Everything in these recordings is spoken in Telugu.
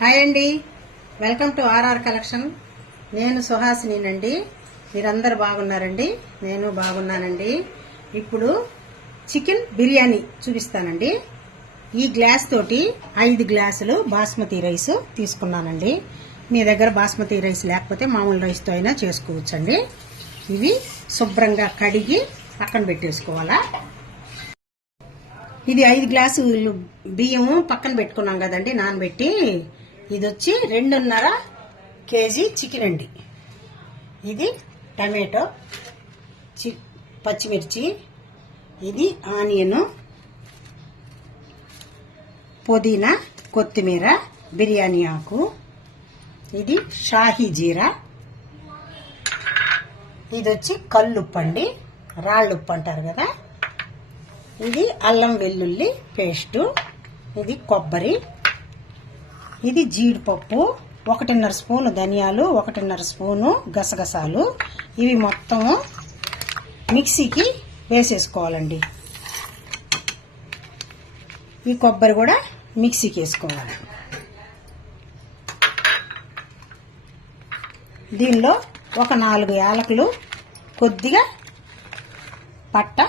హాయ్ అండి, వెల్కమ్ టు ఆర్ఆర్ కలెక్షన్. నేను సుహాసినినండి. మీరందరూ బాగున్నారండి? నేను బాగున్నానండి. ఇప్పుడు చికెన్ బిర్యానీ చూపిస్తానండి. ఈ గ్లాస్ తోటి 5 గ్లాసులు బాస్మతి రైస్ తీసుకున్నానండి. మీ దగ్గర బాస్మతి రైస్ లేకపోతే మామూలు రైస్తో అయినా చేసుకోవచ్చండి. ఇవి శుభ్రంగా కడిగి పక్కన పెట్టేసుకోవాలా. ఇది 5 గ్లాసులు బియ్యము పక్కన పెట్టుకున్నాం కదండి నానబెట్టి. ఇది వచ్చి 2.5 కేజీ చికెన్ అండి. ఇది టమాటో, పచ్చిమిర్చి, ఇది ఆనియన్, పుదీనా, కొత్తిమీర, బిర్యానీ ఆకు, ఇది షాహీ జీరా, ఇది వచ్చి కల్లుప్పు అండి, రాళ్ళుప్పు అంటారు కదా. ఇది అల్లం వెల్లుల్లి పేస్టు, ఇది కొబ్బరి, ఇది జీడిపప్పు, 1.5 స్పూను ధనియాలు, 1.5 స్పూను గసగసాలు. ఇవి మొత్తం మిక్సీకి వేసేసుకోవాలండి. ఈ కొబ్బరి కూడా మిక్సీకి వేసుకోవాలి. దీనిలో ఒక 4 యాలకులు, కొద్దిగా పట్ట,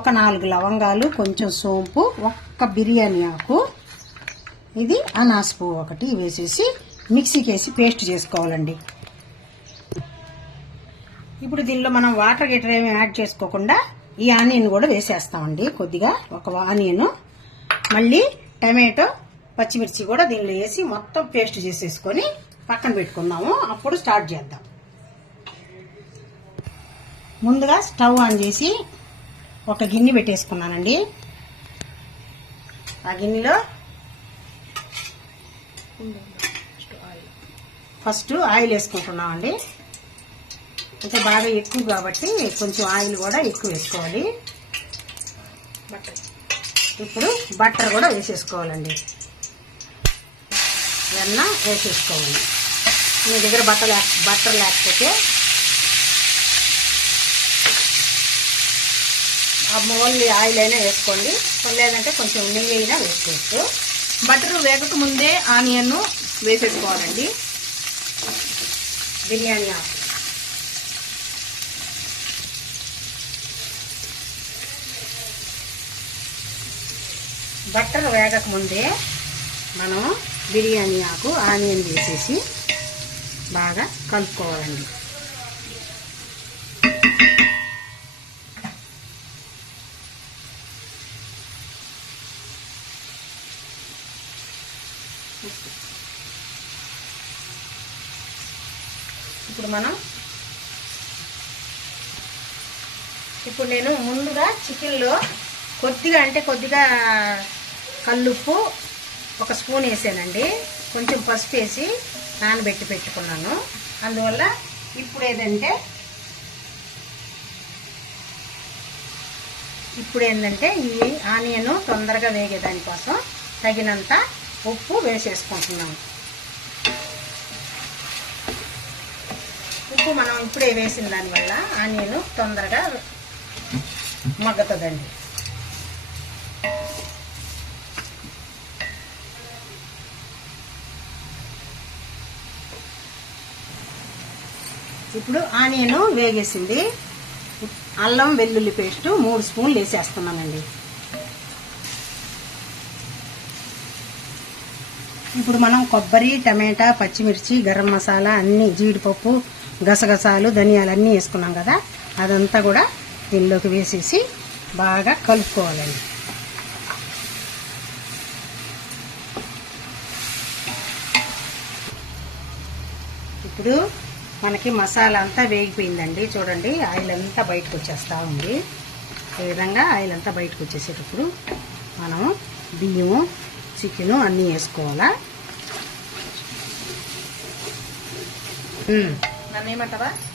ఒక 4 లవంగాలు, కొంచెం సోంపు, ఒక్క బిర్యానీ ఆకు, ఇది అనాస పువ్వు ఒకటి వేసేసి మిక్సీకి వేసి పేస్ట్ చేసుకోవాలండి. ఇప్పుడు దీనిలో మనం వాటర్ గీటర్ ఏమి యాడ్ చేసుకోకుండా ఈ ఆనియన్ కూడా వేసేస్తామండి. కొద్దిగా ఒక ఆనియన్, మళ్ళీ టమాటో, పచ్చిమిర్చి కూడా దీనిలో వేసి మొత్తం పేస్ట్ చేసేసుకొని పక్కన పెట్టుకుందాము. అప్పుడు స్టార్ట్ చేద్దాం. ముందుగా స్టవ్ ఆన్ చేసి ఒక గిన్నె పెట్టేసుకున్నానండి. ఆ గిన్నెలో ఫస్ట్ ఆయిల్ వేసుకుంటున్నామండి. అంటే బాగా ఎక్కువ కాబట్టి కొంచెం ఆయిల్ కూడా ఎక్కువ వేసుకోవాలి. ఇప్పుడు బట్టర్ కూడా వేసేసుకోవాలండి. వెన్న వేసేసుకోవాలి. మీ దగ్గర బట్టర్ లేకపోతే ఓన్లీ ఆయిల్ అయినా వేసుకోండి, లేదంటే కొంచెం నెయ్యి అయినా వేసుకోవచ్చు. బటర్ వేగక ముందే ఆనియన్ వేసేసుకోవాలండి. బిర్యానీ ఆకు, బట్టర్ వేగక ముందే మనం బిర్యానీ ఆకు, ఆనియన్ వేసేసి బాగా కలుపుకోవాలండి. ఇప్పుడు నేను ముందుగా చికెన్లో కొద్దిగా కల్లుప్పు 1 స్పూన్ వేసానండి. కొంచెం పసుపు వేసి నానబెట్టి పెట్టుకున్నాను. అందువల్ల ఇప్పుడు ఏంటంటే ఈ ఆనియన్ తొందరగా వేగేదానికోసం తగినంత ఉప్పు వేసేసుకుంటున్నాము. ఉప్పు మనం ఇప్పుడే వేసిన దానివల్ల ఆనియన్ తొందరగా మగ్గుతుందండి. ఇప్పుడు ఆనియన్ వేగేసింది. అల్లం వెల్లుల్లి పేస్ట్ 3 స్పూన్లు వేసేస్తున్నానండి. ఇప్పుడు మనం కొబ్బరి, టమాటా, పచ్చిమిర్చి, గరం మసాలా అన్ని, జీడిపప్పు, గసగసాలు, ధనియాలు అన్నీ వేసుకున్నాం కదా, అదంతా కూడా దీనిలోకి వేసేసి బాగా కలుపుకోవాలండి. ఇప్పుడు మనకి మసాలా అంతా వేగిపోయిందండి. చూడండి, ఆయిల్ అంతా బయటకు వచ్చేస్తూ ఉంది. ఈ విధంగా ఆయిల్ అంతా బయటకు వచ్చేసేటప్పుడు మనం బియ్యము, చికెను అన్నీ వేసుకోవాలా.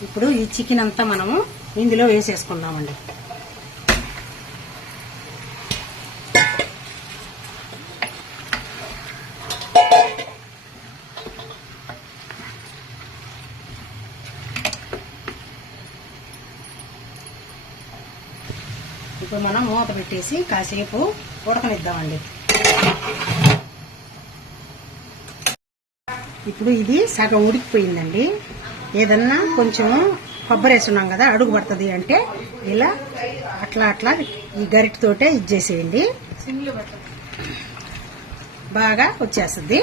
ఇప్పుడు ఈ చికెన్ అంతా మనము ఇందులో వేసేసుకుందామండి. ఇప్పుడు మనం మూత పెట్టేసి కాసేపు ఉడకనిద్దామండి. ఇప్పుడు ఇది సగం ఉడికిపోయిందండి. ఏదన్నా కొంచెం కొబ్బరి వేసున్నాం కదా, అడుగు పడుతుంది అంటే ఇలా అట్లా అట్లా ఈ గరిటెతోటే ఇచ్చేసేయండి, బాగా వచ్చేస్తుంది.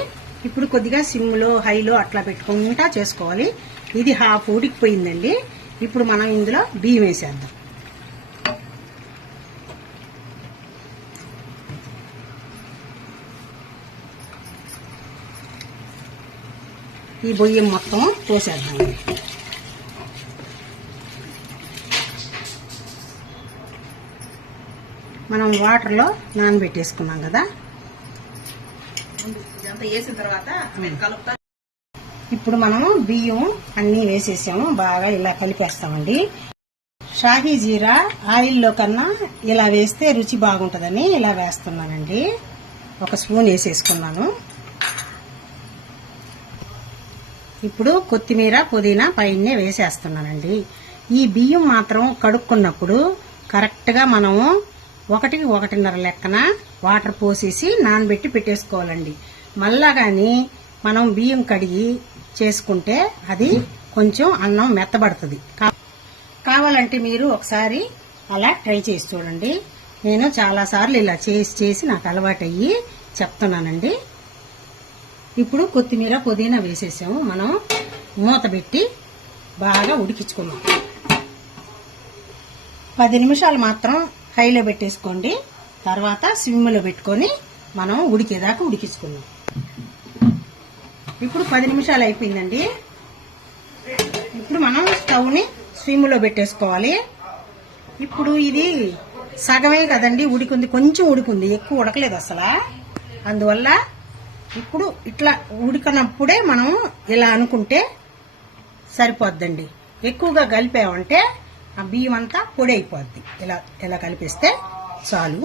ఇప్పుడు కొద్దిగా సిమ్లో హైలో అట్లా పెట్టుకుంటా చేసుకోవాలి. ఇది హాఫ్ ఉడికిపోయిందండి. ఇప్పుడు మనం ఇందులో బియ్యం వేసేద్దాం. ఈ బియ్యం మొత్తం పోసేద్దాం. మనం వాటర్లో నానబెట్టేసుకున్నాం కదా, ఇదంతా వేసిన తర్వాత కలుపుతా. ఇప్పుడు మనము బియ్యం అన్నీ వేసేసాము, బాగా ఇలా కలిపేస్తామండి. షాహీ జీరా ఆయిల్లో కన్నా ఇలా వేస్తే రుచి బాగుంటుందని ఇలా వేస్తున్నానండి. ఒక స్పూన్ వేసేసుకున్నాను. ఇప్పుడు కొత్తిమీర పుదీనా పైనే వేసేస్తున్నానండి. ఈ బియ్యం మాత్రం కడుక్కున్నప్పుడు కరెక్ట్గా మనము 1-1.5 లెక్కన వాటర్ పోసేసి నానబెట్టి పెట్టేసుకోవాలండి. మళ్ళా కానీ మనం బియ్యం కడిగి చేసుకుంటే అది కొంచెం అన్నం మెత్తబడుతుంది. కావాలంటే మీరు ఒకసారి అలా ట్రై చేసి చూడండి. నేను చాలాసార్లు ఇలా చేసి నాకు అలవాటయ్యి చెప్తున్నానండి. ఇప్పుడు కొత్తిమీర పుదీనా వేసేసాము. మనం మూత పెట్టి బాగా ఉడికించుకున్నాం. 10 నిమిషాలు మాత్రం హైలో పెట్టేసుకోండి, తర్వాత సిమ్లో పెట్టుకొని మనం ఉడికేదాకా ఉడికించుకున్నాం. ఇప్పుడు 10 నిమిషాలు అయిపోయిందండి. ఇప్పుడు మనం స్టవ్ని సిమ్లో పెట్టేసుకోవాలి. ఇప్పుడు ఇది సగమే కదండి ఉడికింది, కొంచెం ఉడికింది, ఎక్కువ ఉడకలేదు అసలు. అందువల్ల ఇప్పుడు ఇట్లా ఉడికినప్పుడే మనం ఇలా అనుకుంటే సరిపోద్దండి. ఎక్కువగా కలిపామంటే ఆ బియ్యం అంతా పొడి అయిపోద్ది. ఇలా కలిపిస్తే చాలు.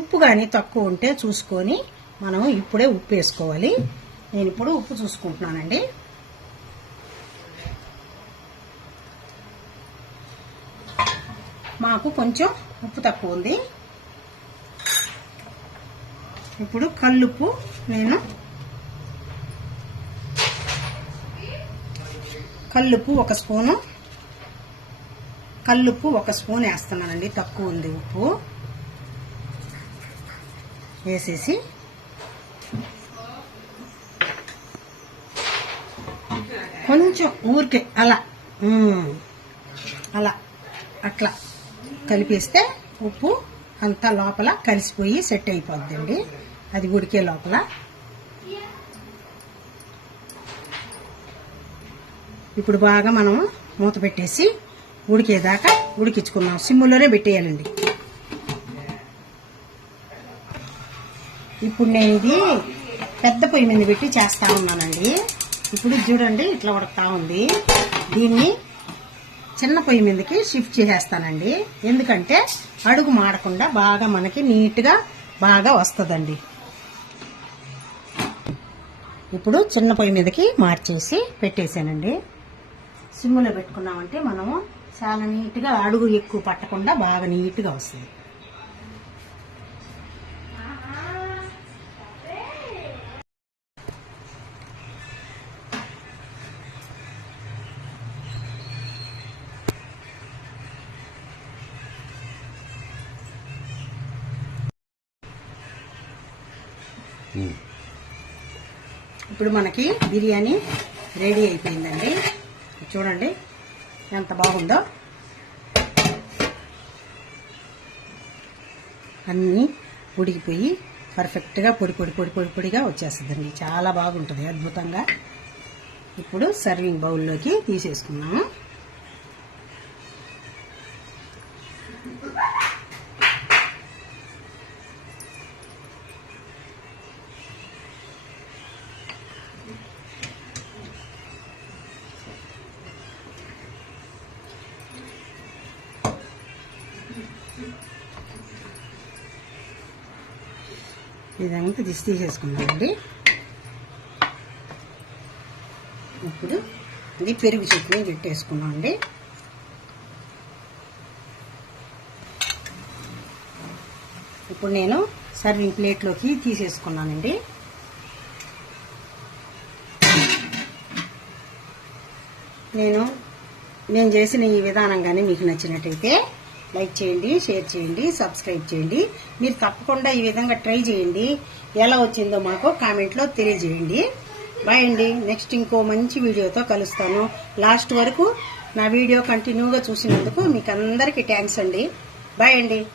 ఉప్పు కానీ తక్కువ ఉంటే చూసుకొని మనం ఇప్పుడే ఉప్పు వేసుకోవాలి. నేను ఇప్పుడు ఉప్పు చూసుకుంటున్నానండి. మాకు కొంచెం ఉప్పు తక్కువ ఉంది. ఇప్పుడు కల్లుప్పు నేను కల్లుప్పు ఒక స్పూన్ వేస్తున్నానండి. తక్కువ ఉంది ఉప్పు. వేసేసి కొంచెం ఊరికే అలా అట్లా కలిపేస్తే ఉప్పు అంతా లోపల కలిసిపోయి సెట్ అయిపోద్దండి. అది ఉడికే లోపల. ఇప్పుడు బాగా మనం మూత పెట్టేసి ఉడికేదాకా ఉడికించుకున్నాం. సిమ్ములోనే పెట్టేయాలండి. ఇప్పుడు నేను ఇది పెద్ద పొయ్యి మీద పెట్టి చేస్తా ఉన్నానండి. ఇప్పుడు చూడండి ఇట్లా ఉడకతా ఉంది. దీన్ని చిన్న పొయ్యి మీదకి షిఫ్ట్ చేసేస్తానండి. ఎందుకంటే అడుగు మాడకుండా బాగా మనకి నీట్గా బాగా వస్తుందండి. ఇప్పుడు చిన్న పొయ్యి మీదకి మార్చేసి పెట్టేశానండి. సిమ్లో పెట్టుకున్నామంటే మనము చాలా నీట్గా అడుగు ఎక్కువ పట్టకుండా బాగా నీట్గా వస్తుంది. ఇప్పుడు మనకి బిర్యానీ రెడీ అయిపోయిందండి. చూడండి ఎంత బాగుందో. అన్నీ ఉడికిపోయి పర్ఫెక్ట్గా పొడిగా వచ్చేస్తుందండి. చాలా బాగుంటుంది, అద్భుతంగా. ఇప్పుడు సర్వింగ్ బౌల్లోకి తీసేసుకున్నాము. ఇదంతా తీసేసుకున్నామండి. ఇప్పుడు ఇది పెరుగు చట్నీ పెట్టేసుకున్నామండి. ఇప్పుడు నేను సర్వింగ్ ప్లేట్లోకి తీసేసుకున్నానండి. నేను చేసిన ఈ విధానం కానీ మీకు నచ్చినట్టయితే లైక్ చేయండి, షేర్ చేయండి, సబ్స్క్రైబ్ చేయండి. మీరు తప్పకుండా ఈ విధంగా ట్రై చేయండి. ఎలా వచ్చిందో మాకు కామెంట్లో తెలియజేయండి. బాయ్ అండి. నెక్స్ట్ ఇంకో మంచి వీడియోతో కలుస్తాను. లాస్ట్ వరకు నా వీడియో కంటిన్యూగా చూసినందుకు మీకు అందరికీ థ్యాంక్స్ అండి. బాయ్ అండి.